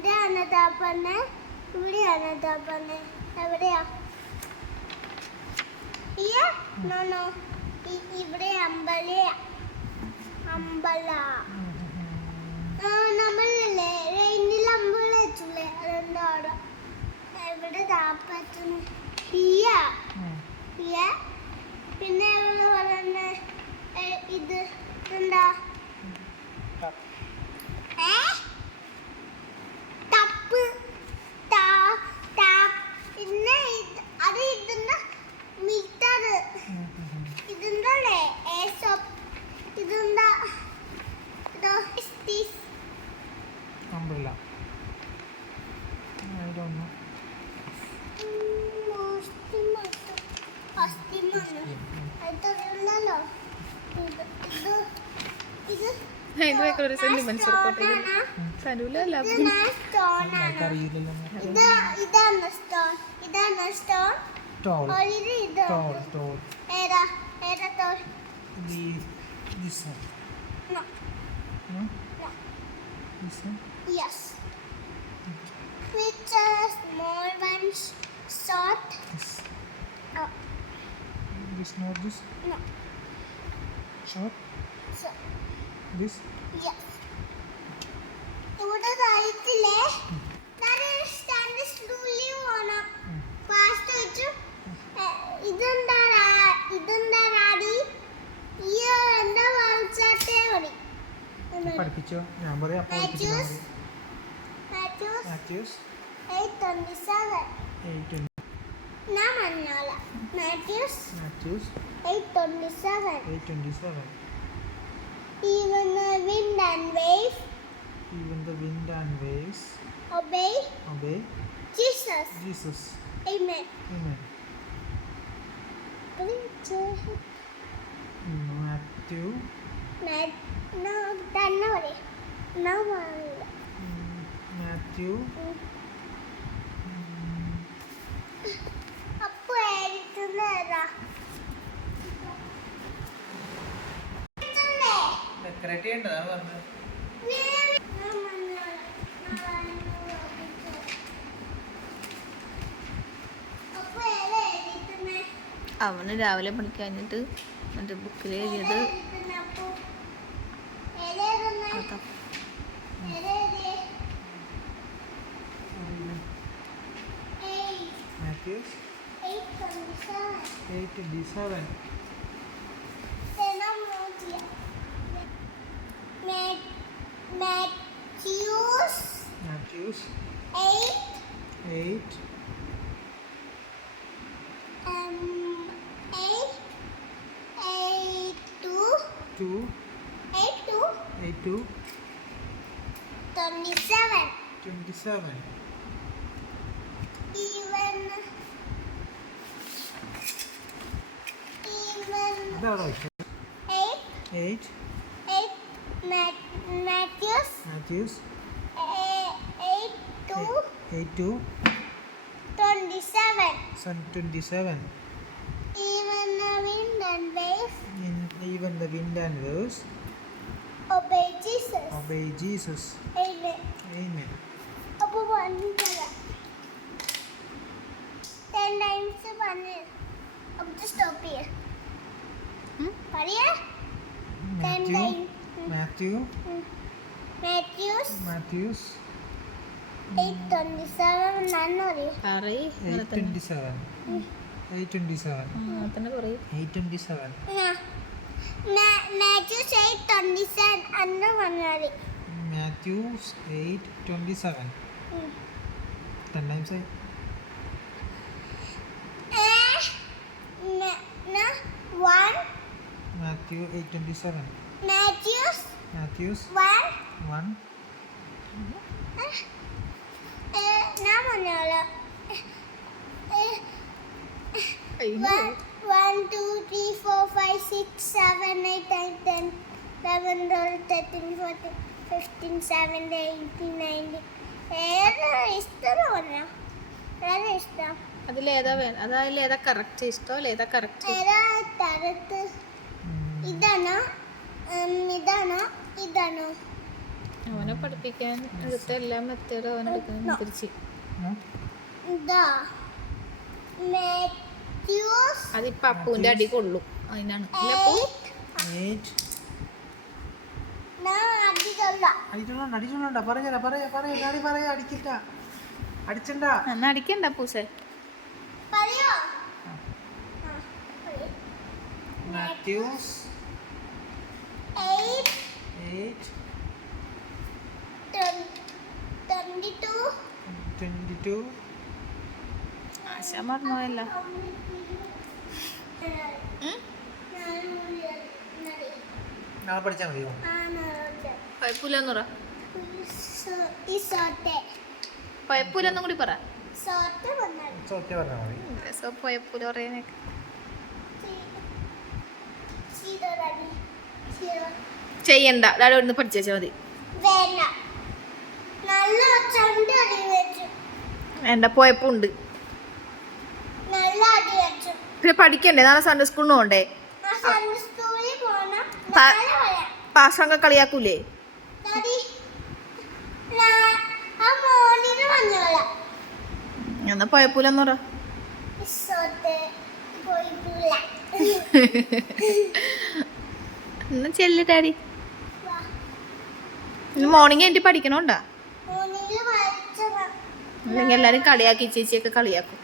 ഇവിടെയാണ് താപ്പന്നെ, ഇവിടെയാണ് താപ്പന്നെ. എവിടെയാ? നോ ഇവിടെ അമ്പല നമ്മളല്ലേ റെയിനിൽ അമ്പല വെച്ചില്ലേ, അതെന്താ അവിടെ? എവിടെ താപ്പറ്റുന്നു? പിന്നെ എവിടെ പറയുന്ന ഇത് എന്താ? തപ്പ് പിന്നെ അത് ഇതെന്താ? മീറ്റർ ഇതെന്തല്ലേ? ഇതെന്താ? umbrella. I don't know. ഒരു sentiments This one. No. No? This one? Yes. Which small ones short? This. Oh. This, not this? No. Short? So, This? yes. ഇവിടെ റൈറ്റിലെ സ്റ്റാൻഡ് സ്ലോലി പോണം. ഫാസ്റ്റ് വെച്ചു. ഇതെന്താ രാഡി? എന്താ വായിച്ചാട്ടേ മതി. പഠിപ്പിച്ചോ? ഞാൻ പറയാം. Matthews 8:27. ഞാൻ പറഞ്ഞോളാം. Matthews 8:27. Even the wind and waves obey Jesus. Amen. Matthew. No, തന്നെ പറയ്. No പറയില്ല. Matthew. അപ്പൊ എഴുതുന്നേരാ. ഡെക്കറേറ്റ് ചെയ്യേണ്ടതാണ് പറഞ്ഞത്. അവന് രാവിലെ പഠിക്കാഞ്ഞിട്ട് എൻ്റെ ബുക്കിൽ എഴുതിയത് അതാ. Matthews 8:27. Matthews 8. 27. Even അതാണോ? 8. Matthews 8:27. Even the wind and waves obey Jesus. Amen. അപ്പൊ പറഞ്ഞില്ല 10 times പറഞ്ഞ് നമുക്ക് സ്റ്റോപ്പ് ചെയ്യാം. പറയാ Matthews 8:27 നന്നു പറയൂ. 8:27. തന്നെ പറയൂ. 8:27. Matthews 8:27 അന്ന് പറഞ്ഞാൽ Matthews 8:27. 10 times. One. Matthew 8:27. Matthews 1. ഞാൻ പറഞ്ഞോളാം. 1, 2, 3, 4, 5, 6, 7, 8, 9, 10, 11, 12, 13, 14, 15, 17, 18, 19. ഏതാ ഇഷ്ടം പറഞ്ഞോ? ഏതാ ഇഷ്ടം? അതിലേതാ കറക്റ്റ് ഇഷ്ടോ ഏതാ കറക്റ്റ്? ഏതാ ഇതാണോ? അവന് അവനെ പഠിപ്പിക്കാൻ എടുത്ത എല്ലാ മെത്തേഡും അവൻ എടുക്കണം തിരിച്ച്. ഇതാ മാത്യൂസ് അതിപ്പോ അപ്പൂന്റെ അടി കൊള്ളും, അതിനാണ് അല്ലേ അപ്പൂ? 8 ഞാൻ അധികമല്ല അടിച്ചോണ്ട പറയാ അടിക്കില്ല അടിച്ചണ്ട. എന്നാ അടിക്കണ്ട പൂസേ. പറയോ മാത്യൂസ് 8 8 22 ആശ മറന്നുപോയല്ല. നാളെ പഠിച്ചാൽ മതിയോ? കുഴപ്പമില്ലെന്ന് പറ, കുഴപ്പമില്ലെന്നും കൂടി പറ. ചോദ്യം പറഞ്ഞാൽ മതി. കുഴപ്പമില്ല പറയാനൊക്കെ. ചെയ്യണ്ട, ഡാഡി ഇവിടുന്ന് പഠിച്ചാൽ മതി. വേണ്ട, കുഴപ്പമുണ്ട്. പിന്നെ പഠിക്കണ്ടേ, നാളെ സൺഡേ സ്കൂളിന് പോകണ്ടേ? പാഷങ്ക കളിയാക്കൂലേ? എന്നാ കുഴപ്പമില്ലെന്ന് പറ. എന്നാ ചെല്ലു ഡാഡി. ഇന്ന് മോർണിംഗ് എനിക്ക് പഠിക്കണോണ്ടാ, അല്ലെങ്കിൽ എല്ലാരും കളിയാക്കി, ചേച്ചിയൊക്കെ കളിയാക്കും.